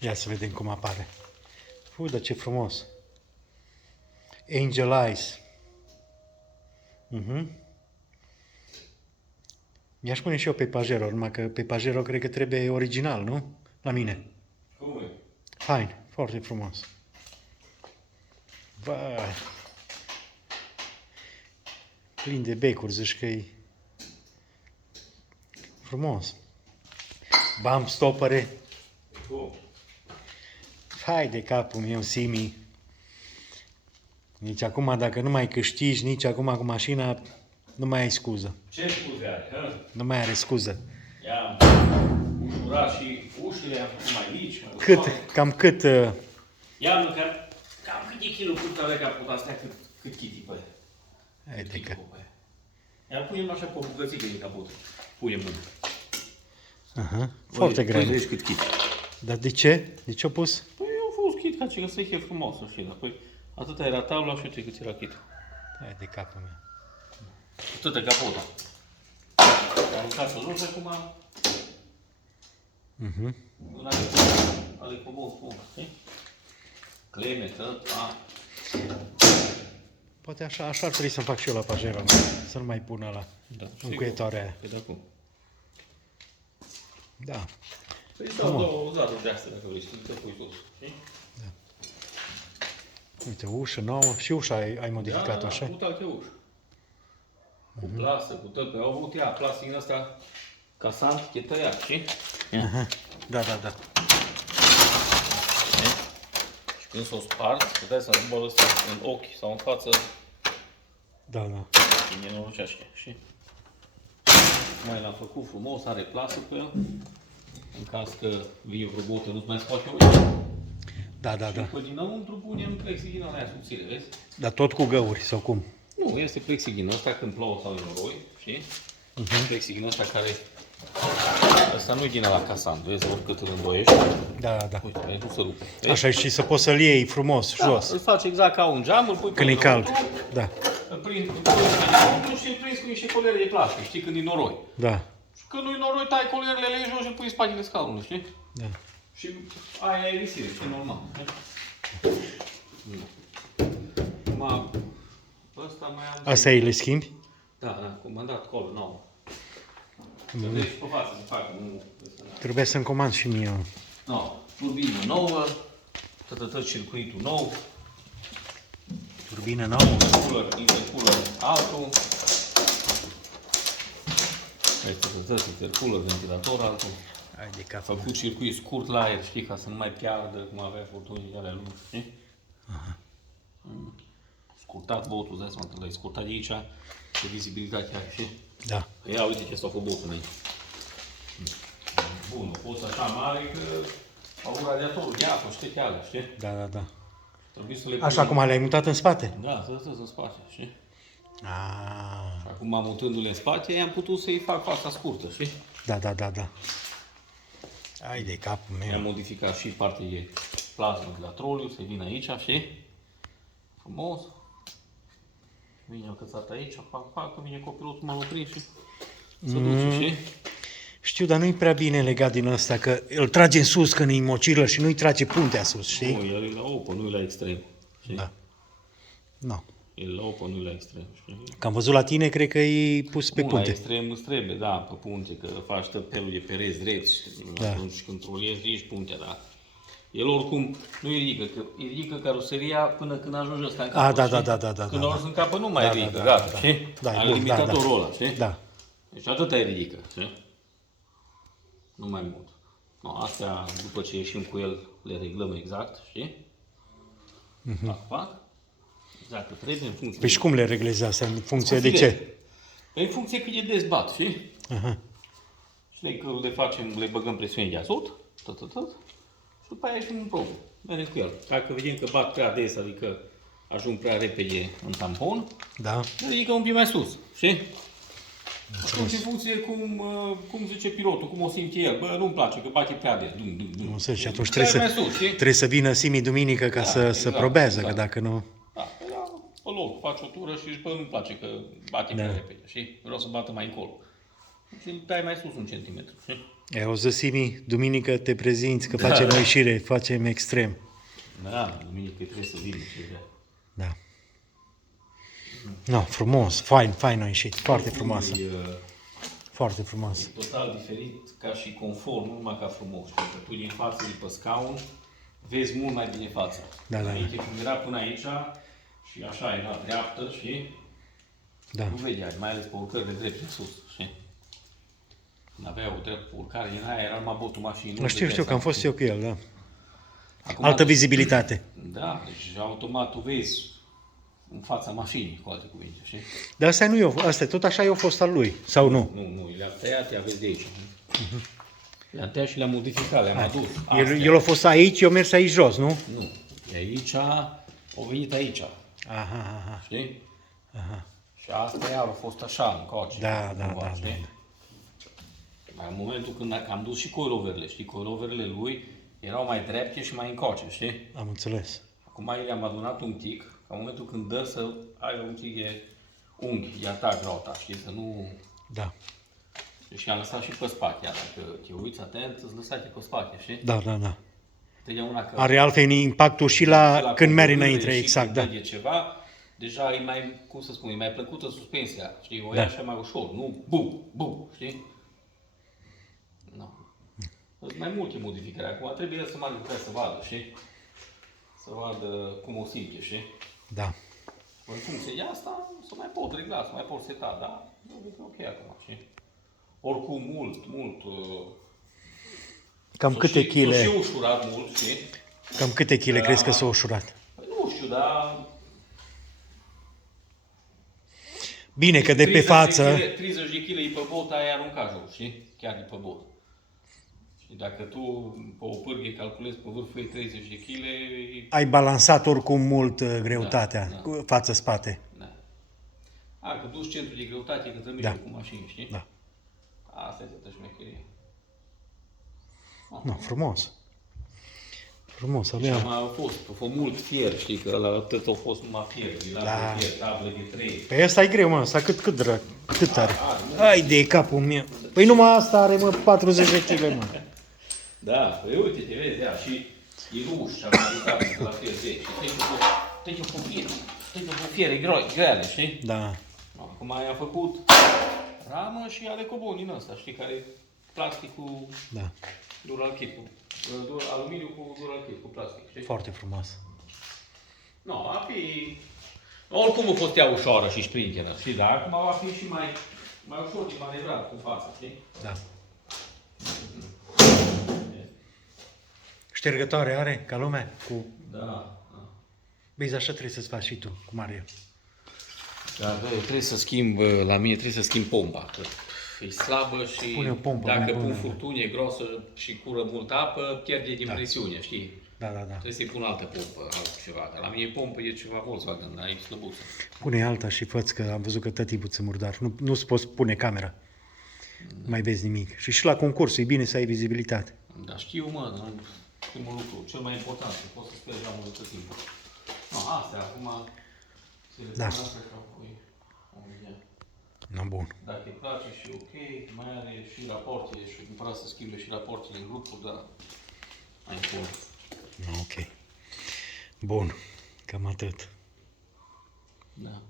Ia să vedem cum apare. Dar ce frumos. Angel Eyes. Mi-aș pune și eu pe Pajero, numai că pe Pajero cred că trebuie original, nu? La mine. Cum e? Fain, foarte frumos. Vai. Plin de becuri, zici că e frumos. Bump stoppere. Bun. Hai de capul meu, Simi. Nici acum, dacă nu mai câștigi, nici acum cu mașina, nu mai ai scuză. Ce scuze ai, hă? Nu mai are scuză. I-am ușurat și ușile, am făcut mai mici. Cam cât... I-am mâncat cam câte kilograme purta alea ca pot astea, cât chiti pe Hai de că... Iar punem așa pe o bucățică din capot. Punem mână. Aha, foarte greu. Vezi cât chiti. Dar de ce? De ce-o pus? Păi eu am fost chit ca ce să fie frumos, știi, dar păi atâta era tabla și uite cât era chitul. Hai de capul meu. Atâta capotul. Am mâncat să jos acum. Una ale cu bun spun, știi? Cleme, a. Poate așa ar trebui să fac și eu la Pajero, să nu mai pun ăla, Da, încuietoarea aia. Păi de acum. Da. Păi dau două zaduri de astea, dacă vrei, și te pui tot, știi? Uite, ușă nouă. Și ușa ai modificat-o, așa? Da, cu alte uși. Cu plasă, cu tăpe. Au avut ea plastic din ăsta casant, e tăiat, știi? Aha. Da, da, da. Și când s-o spart, puteai să zboară ăsta în ochi sau în față, Da, da. e nenoroceaște, știi? Mai l-am făcut frumos, are plasă pe el. În caz că vii vreo botă, nu-ți mai scoate o Da, da, Și da. pe dinăuntru punem plexighină aia subțire, vezi? Dar tot cu găuri, sau cum? Nu, este plexighină ăsta când plouă sau e noroi, știi? Plexighină ăsta care... Ăsta nu e din la casant, vezi, oricât îl îndoiești. Da, da. Uite, vezi, nu se rupe. Vezi? Așa și să poți să-l iei frumos, Da, jos. îl faci exact ca un geam, îl pui pe Când e cald. dinăuntru, Da, îl prinzi pe dinăuntru și îl prinzi cu niște colere de plastic, știi, când e noroi. da, Și când nu e noroi, tai colerele, le iei jos și îl pui în spatele scaunului, știi? da. Și aia e risire, știi, normal. Acum, ăsta mai am... Asta e le schimbi? Da, da, cum am dat colă nouă. Să vezi pe față să facă, nu... Trebuie să-mi comand și mie. No, turbină nouă, tot circuitul nou, Turbină nouă. intercooler altul. Intercooler, ventilator altul. Hai de cap. Făcut circuit scurt la aer, știi, ca să nu mai piardă, cum avea furtunii alea lungi, știi? Scurtat botul, îți dai seama, când l-ai scurtat de aici, de vizibilitatea aia, știi? Da. Ia uite ce s-a făcut botul aici. Bun, o fost așa mare că au avut radiatorul de apă, știi, pe alea, știi? Da, da, da. Trebuie să le Așa punem. cum le-ai mutat în spate? Da, să în spate, știi? Ah, Și acum, mutându-le în spate, i-am putut să-i fac fața scurtă, știi? da, da, da, da. Hai de capul I-am meu. modificat și partea de plasmă de la troliu, să vină aici, știi? Frumos. Vine cățat aici, fac, vine copilul, mă opri și se duce, știi? Știu, dar nu-i prea bine legat din ăsta, că îl trage în sus când îi mocirlă și nu-i trage puntea sus, știi? Nu, el e la opă, nu e la extrem, știi? Da. Nu. El e la opă, nu e la extrem, știi? Că am văzut la tine, cred că e pus pe La punte. extrem îți trebuie, da, pe punte, că faci tăpelul de pereți drepți, Da. atunci când troliezi, ridici puntea, da. El oricum nu îi ridică, că îi ridică caroseria până când ajunge ăsta în capă, Ah, da, știi? da, da, da, da, Când da, ajuns în capă nu mai Da, ridică, da, da, gata, da. știi? Da, e Are bun, da, limitatorul da. ăla, știi? Da. Deci atâta îi ridică, știi? Nu mai mult. No, astea, după ce ieșim cu el, le reglăm exact, știi? Fac. Exact, că trebuie în funcție. Păi și cum le reglezi astea? În funcție de ce? Păi în funcție cât de des bat, știi? Aha. Știi că le băgăm presiune de azot, tot, și după aia ieșim în probă. Mergem cu el. Dacă vedem că bat prea des, adică ajung prea repede în tampon, Da. le ridică un pic mai sus, știi? Atunci în funcție de cum zice pilotul, cum o simte el, bă, nu-mi place, că bate prea des, dum. Nu știu, și atunci Stai trebuie mai să, sus, știi? trebuie să vină Simi duminică ca să exact, probează, exact. că dacă nu... Da, pe loc, faci o tură și zici, bă, nu-mi place că bate prea repede, știi? Vreau să bată mai încolo. Și îl dai mai sus un centimetru, știi? O să Simi, duminică te prezinți că facem o ieșire, facem extrem. Da, duminică trebuie să vin și de. Da. No, frumos, fain a ieșit, foarte frumoasă, foarte frumos. E total diferit ca și confort, nu numai ca frumos. Știi? Că tu din față, de pe scaun, vezi mult mai bine fața. Da, da, Aici, când era până aici, și așa era dreaptă, și Da. nu vedeai, mai ales pe urcările drepte în sus, știi? Când avea o dreaptă urcare din aia, era numai botul mașinii. nu Știu vedeai că am fost sau- eu cu el, da. Acum, Altă vizibilitate. Da, deci automat tu vezi în fața mașinii, cu alte cuvinte, știi? Dar asta nu eu, asta tot așa eu fost al lui, sau nu? Nu, le-am tăiat, le aveți de aici. Le-am tăiat și le-am modificat, le-am adus. El a fost aici, eu mers aici jos, nu? Nu, e aici, au venit aici, Aha. știi? Și asta iar a fost așa, încoace. Da, știi? da. Dar în momentul când am dus și coiloverele, știi, coiloverele lui erau mai drepte și mai încoace, știi? Am înțeles. Acum le-am adunat un tic, ca în momentul când dă să ai un tic de unghi, de atac rota, știi, să nu... Da. Și am lăsat și pe spate, dacă te uiți atent, îți lăsate pe spate, știi? Da. Totdeauna că... Are altfel impactul și la când mergi înainte, și exact, când da. vede ceva, deja e mai, cum să spun, e mai plăcută suspensia, știi? O Da. ia așa mai ușor, nu bu, știi? Nu. Sunt mai multe modificări. Acum trebuie să mai lucrez să vadă, știi? Să vadă cum o simte, știi? Da. În funcție de asta, să mai pot regla, să mai pot seta, dar eu zic că ok acum, știi? Oricum, mult. Cam câte S-o chile, și ușurat mult, știi? crezi că s-au ușurat? Păi nu știu, dar... Bine, că de pe față, 30 de kg pe bot ai aruncat jos, știi? Chiar de pe bot. Și dacă tu pe o pârghie calculezi pe vârful ei 30 de kg, ai balansat oricum mult greutatea Da. față-spate. da. Că duci centru de greutate către Da. mijloc cu mașini, știi? Da. Asta e toată șmecherie. Nu, frumos. Frumos, Și abia. a fost mult fier, știi, că ăla atât a fost numai fier, Da. fier, table de 3. Păi ăsta e greu, mă, ăsta cât are? Ai de capul meu. Păi numai asta are, mă, 40 de kg, mă. Da, păi uite, te vezi, ia, și e ruș, am ajutat de la fier 10. Trece cu fiere grele, știi? Da. Acum i-am făcut ramă și alecobon din ăsta, știi, care e plasticul Da. Duralkit, aluminiu cu Duralkit, cu plastic, știi? Foarte frumos. Nu, va fi... Oricum a fost ea ușoară și sprinteră, știi, dar acum va fi și mai ușor de manevrat cu fața, știi? Da. Ștergătoare are, ca lumea? Cu... Da. Băi, așa trebuie să-ți faci și tu, cu Mario. Dar trebuie să schimb, la mine trebuie să schimb pompa, că e slabă și Pune o pompă dacă mai pun bună. furtuni grosă și cură multă apă, pierde din presiune, știi? Da. Trebuie să-i pun altă pompă, altceva, că la mine pompă e ceva Volkswagen, dar e slăbuță. Pune alta și fă că am văzut că tot timpul ți murdar. Nu-ți poți pune camera. Nu mai vezi nimic. Și la concurs e bine să ai vizibilitate. Dar știu, mă, dar primul lucru, cel mai important, că poți să speli geamul de tot timpul. No, astea, acum, Da. astea și apoi o vedea. No, bun. Dacă îi place și ok, mai are și rapoarte și vrea să schimbe și rapoartele în grupuri, dar mai bun. Ok. Bun. Cam atât. Da.